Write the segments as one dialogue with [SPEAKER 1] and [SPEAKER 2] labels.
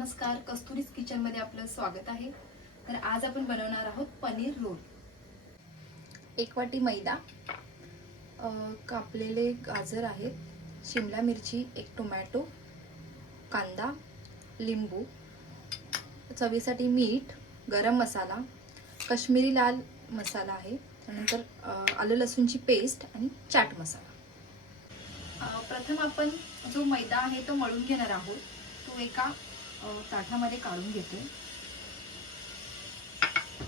[SPEAKER 1] नमस्कार कस्तुरीज किचनमध्ये आपलं स्वागत आहे. तर आज आपण बनवणार आहोत पनीर रोल. एक वाटी मैदा कापलेले गाजर आहेत शिमला मिरची एक टोमॅटो कांदा लिंबू चवीसाठी मीठ गरम मसाला कश्मीरी लाल मसाला आहे त्यानंतर आलं लसूणची पेस्ट आणि चाट मसाला. प्रथम आपण जो मैदा आहे तो मळून घेणार आहोत तो एका ताठामध्ये ताटामध्ये काढून घेते.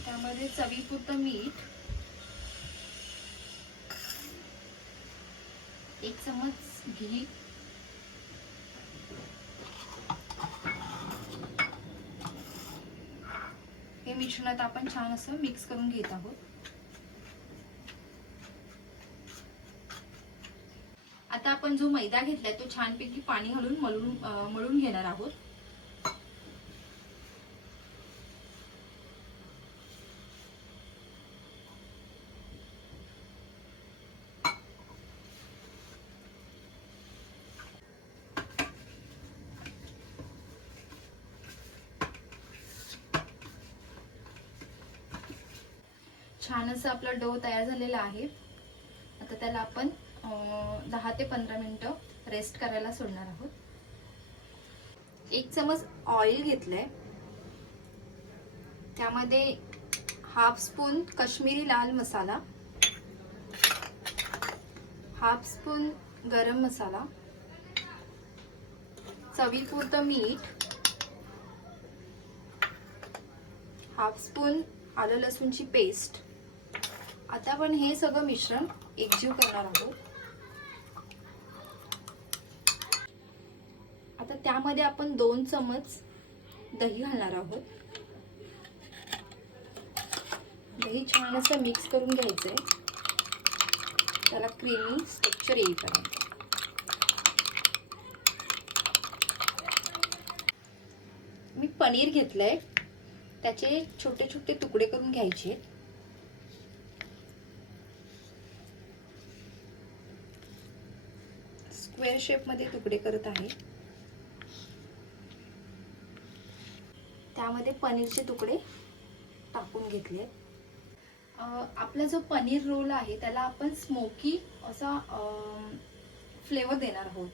[SPEAKER 1] त्यामध्ये चवीपुरतं मीठ एक चमच घी हे मिश्रणात आपण छान असं मिक्स करून घेत आहोत. आता आपण जो मैदा घेतलाय तो छानपैकी पाणी घालून मळून मळून घेणार आहोत. छान असं आपला डो तयार झालेला आहे. आता त्याला आपण दहा ते पंधरा मिनटं रेस्ट करायला सोडणार आहोत. एक चमच ऑइल घेतलंय. त्यामध्ये हाफ स्पून कश्मीरी लाल मसाला हाफ स्पून गरम मसाला चवीपुरतं मीठ हाफ स्पून आलं लसूणची पेस्ट आता आपण हे सगळं मिश्रण एकजीव करणार आहोत. आता त्यामध्ये आपण दोन चमच दही घालणार आहोत. दही छान असं मिक्स करून घ्यायचं आहे त्याला क्रीमी स्ट्रक्चर येईपर्यंत मी पनीर घेतलंय. त्याचे छोटे छोटे तुकडे करून घ्यायचे. स्क्वेअर शेपमध्ये तुकडे करत आहे. त्यामध्ये पनीरचे तुकडे टाकून घेतले. आपला जो पनीर रोल आहे त्याला आपण स्मोकी असा फ्लेवर देणार आहोत.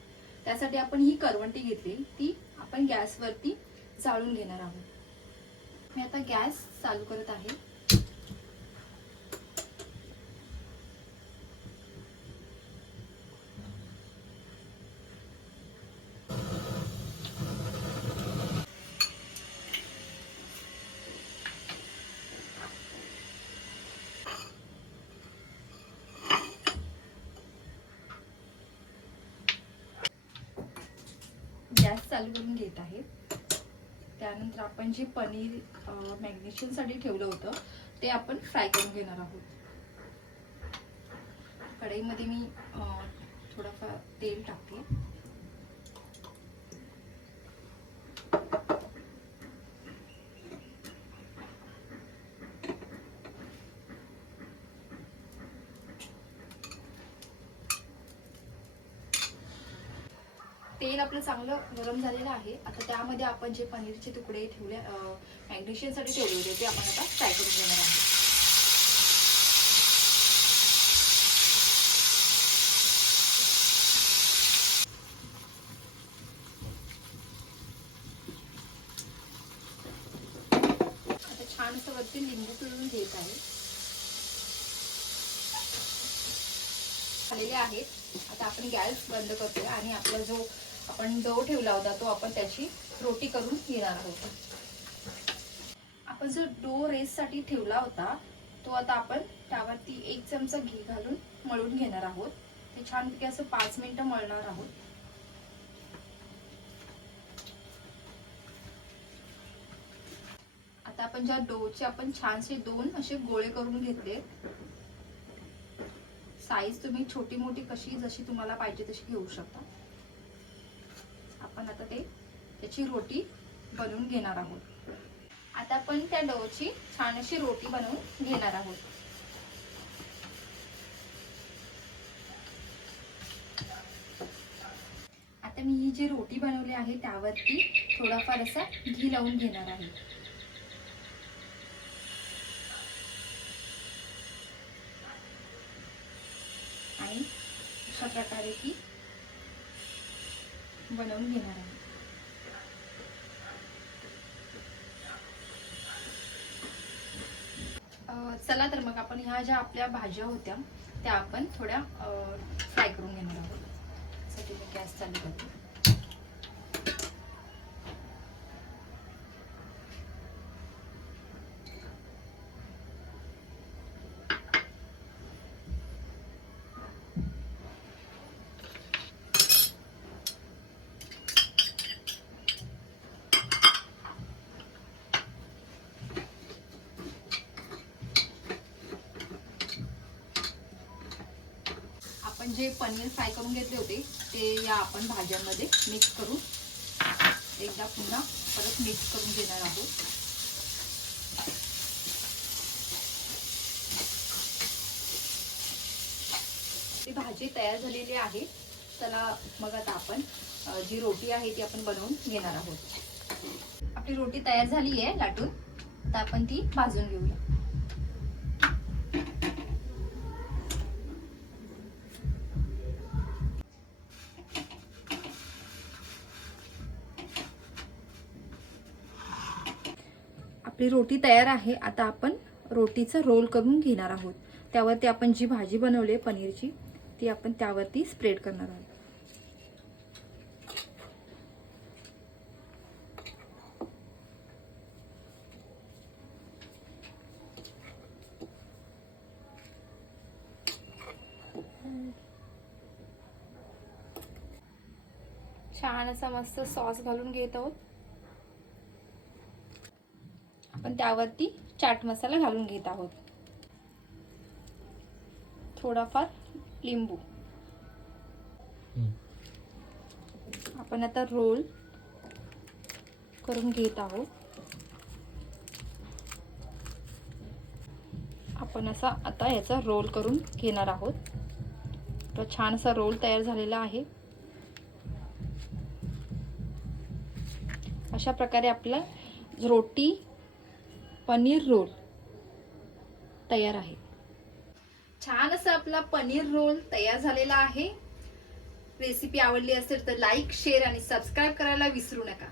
[SPEAKER 1] त्यासाठी आपण ही करवंटी घेतली. ती आपण गॅसवरती जाळून घेणार आहोत. मी आता गॅस चालू करत आहे गॅस चालू करून घेत आहे त्यानंतर आपण जे पनीर मॅग्नेशियमसाठी ठेवलं होतं ते आपण फ्राय करून घेणार आहोत. कढईमध्ये मी थोडंफार तेल टाकते. तेल आपलं चांगलं गरम झालेलं आहे. आता त्यामध्ये आपण जे पनीरचे तुकडे ठेवले मॅग्नेशियनसाठी ठेवले होते ते आपण आता फ्राय करून घेणार आहोत. आता छान असं वरती लिंबू पिळून घेत आहे. झालेले आहेत. आता आपण गॅस बंद करतोय आणि आपला जो आपण डो ठेवला होता तो आपण त्याची रोटी करून घेणार आहोत. आपण जो डो रेस साठी ठेवला होता तो आता आपण त्यावरती एक चमचा घी घालून मळून घेणार आहोत. ते छानपैकी असं पाच मिनिटं मळणार आहोत. आता आपण ज्या डोचे आपण छानसे दोन असे गोळे करून घेतले साईज तुम्ही छोटी मोठी कशी जशी तुम्हाला पाहिजे तशी घेऊ शकता. आपण आता ते त्याची रोटी बनवून घेणार आहोत. आता आपण त्या डोची छान अशी रोटी बनवून घेणार आहोत. आता मी ही जी रोटी बनवली आहे त्यावरती थोडाफार असा घी लावून घेणार आहे. आणि अशा प्रकारे ती बनवून घेणार आहे. चला तर मग आपण ह्या ज्या आपल्या भाज्या होत्या त्या आपण थोड्या फ्राय करून घेणार आहोत. साठी मी गॅस चालू करते आपण जे पनीर फ्राय करून घेतले होते. ते या आपण भाज्यांमध्ये मिक्स करून एकदा पुन्हा परत मिक्स करून घेणार आहोत. ती भाजी तयार झालेली आहे. चला मग आता आपण जी रोटी आहे ती आपण बनवून घेणार आहोत. आपली रोटी तयार झाली आहे लाटून. तर आपण ती भाजून घेऊया. आपली रोटी तयार आहे आता आपण रोटीचा रोल करून घेणार आहोत. त्यावरती आपण जी भाजी बनवली आहे पनीरची ती आपण त्यावरती स्प्रेड करणार आहोत. छान असा मस्त सॉस घालून घेत आहोत. आपण त्यावरती चाट मसाला घालून घेत आहोत. थोडाफार लिंबू. आपण आता रोल करून घेत आहोत. आपण असा आता याचा रोल करून घेणार आहोत. तर छान असा रोल तयार झालेला आहे. अशा प्रकारे आपला रोटी पनीर रोल तयार आहे. छान असं आपला पनीर रोल तयार झालेला आहे. रेसिपी आवडली असेल तर लाईक शेअर आणि सबस्क्राईब करायला विसरू नका.